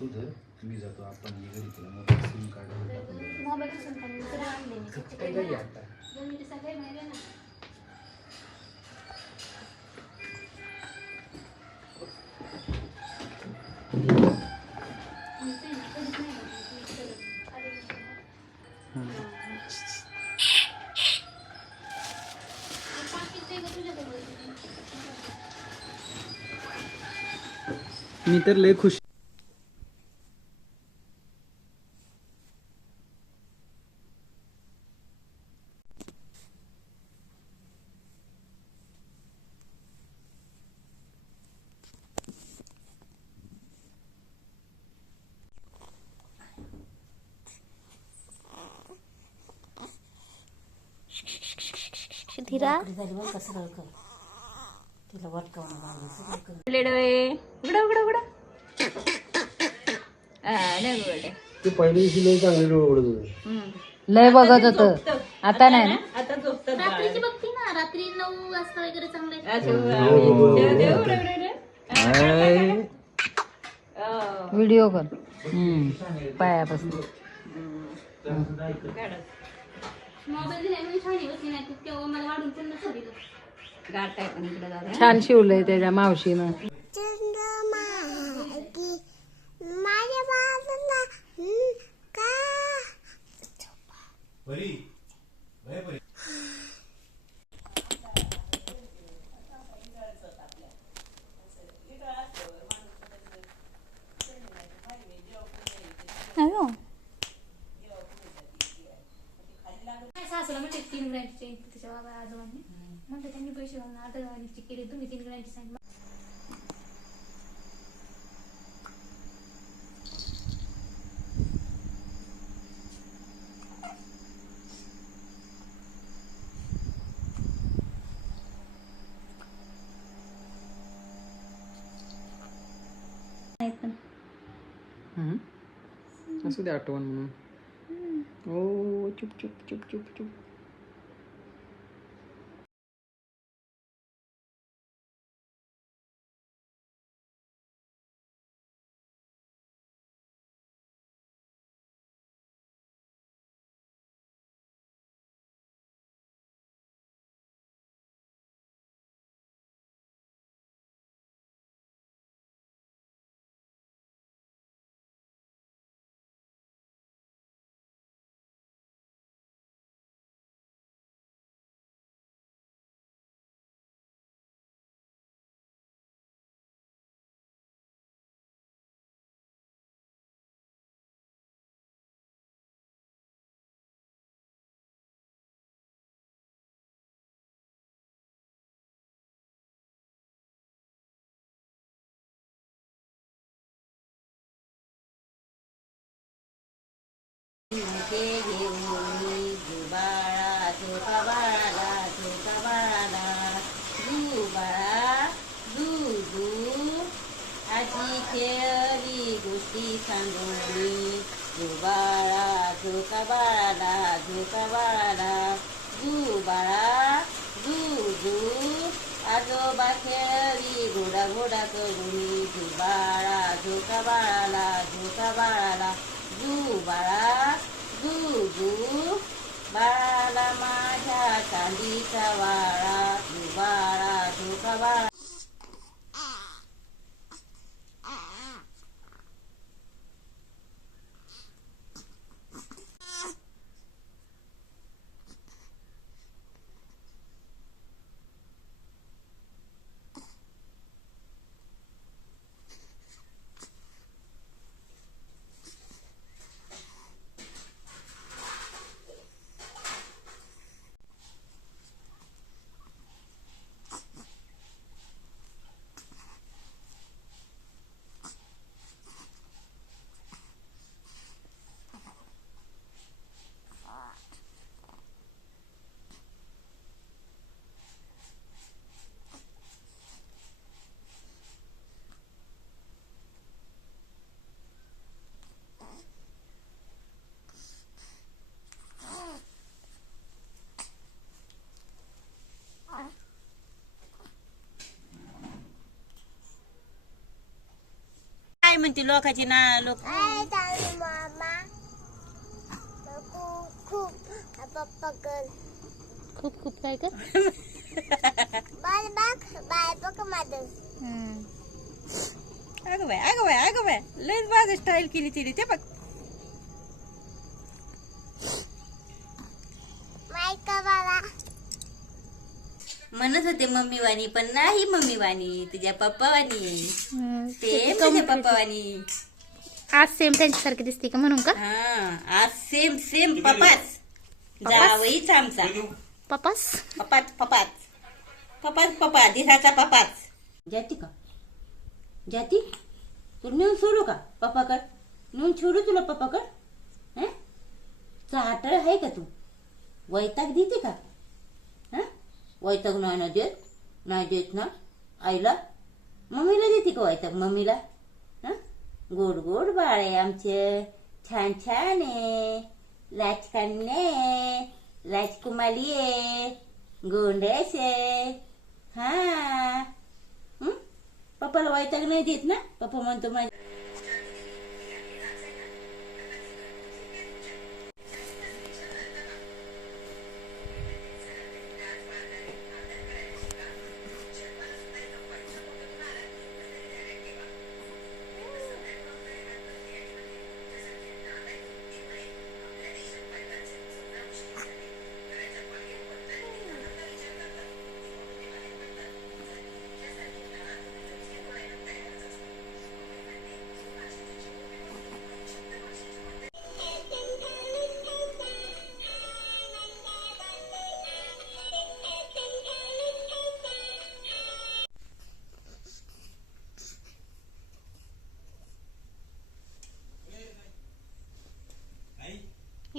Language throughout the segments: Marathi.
तू धर मी जातो आपण घरी तुला mobile SIM card mobile SIM card सगळं आणले मी काय घरी आता जमिनी सगळे माहिती आहे ना मी तर लय खुश. धीरा तिला वटकावून उघडा उघडा उघडा नाही उघडे तू पहिल्या दिवशी लय चांगले डोळे उघडत होते लय बघत होत आता नाही ना. आता झोपतात रात्रीची बघती ना रात्री 9 वाजता वगैरे चांगले व्हिडिओ कर पायापासून मोबाईल दिला म्हणून छान बसली नाही तेव्हा मला वाढून पुन्हा सोडिलं गाठ आहे पण इकडे जाऊ छान शिवलंय त्याच्या मावशीनं. सासूला म्हणते 3 ग्रॅमचे त्याच्या बाबा आजोबांनी म्हणते त्यांनी पैसे घालून 8 ग्रॅमची केली तुम्ही 3 ग्रॅमची सांगितलं असू दे आठवण म्हणून. ओ चुप चुप चुप चुप चुप. खेळली गोष्टी सांगोली जुबाळा झोका बाळाला झोका बाळाला जुबाळा जू जू आजोबा खेळली घोडा घोडा करुणी जुबाळा झोका बाळाला झोका बाळाला जुबाळा जू जू बाळाला माझ्या चांदीचा वाळा जुबाळा झोका बाळा. म्हणते लोकांची ना लोक खूप खूप काय कर अगं बाय लयच बाज स्टाईल केली तिने ते बघ म्हणत होते मम्मी वाणी पण नाही मम्मी वाणी तुझ्या पप्पा वाणी ते तुझ्या पप्पा वाणी आज सेम त्यांच्यासारखी दिसते का म्हणून का हा आज सेम सेम पपाच जावईच आमचा पपास पपाच दिसाचा पपाच जाती का जाती तुला नेऊन सोडू का पप्पाकड नेऊन सोडू तुला पप्पाकड चाटळ आहे का तू वैताग देते का वैताग नाही देत ना आईला मम्मीला देते का वैताग मम्मीला गोड गोड बाळ आहे आमचे छान छान आहे लाचकाने राजकुमारी आहे गोंडेस आहे हा पप्पाला वैताग नाही देत ना पप्पा म्हणतो माझ्या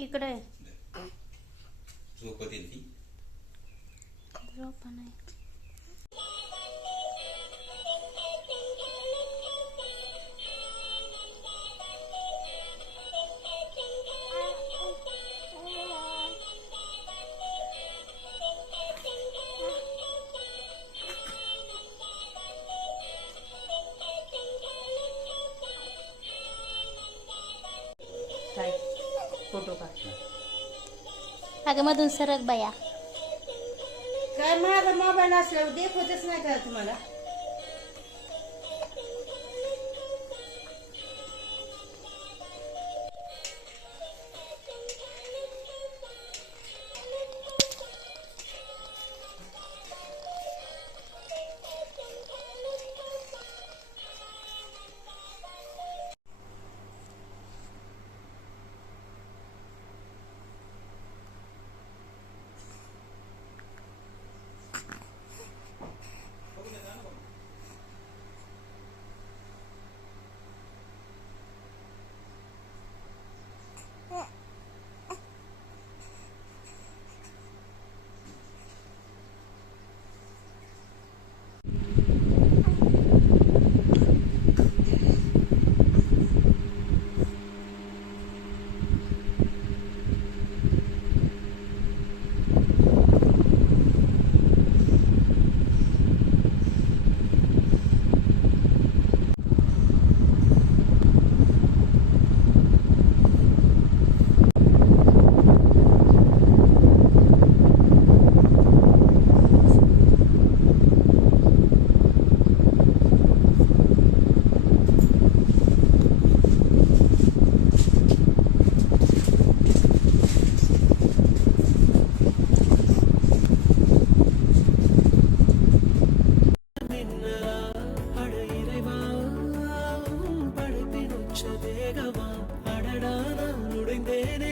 इकडे झोपत येईल ती झोपा नाही काय फोटो काढ अगं मधून सरक बाया काय माझा मोबाईल असल्यावर देखवतच नाही का तुम्हाला படைப்பினுச்ச தேகமா அடடா நான் நுழைந்தேனே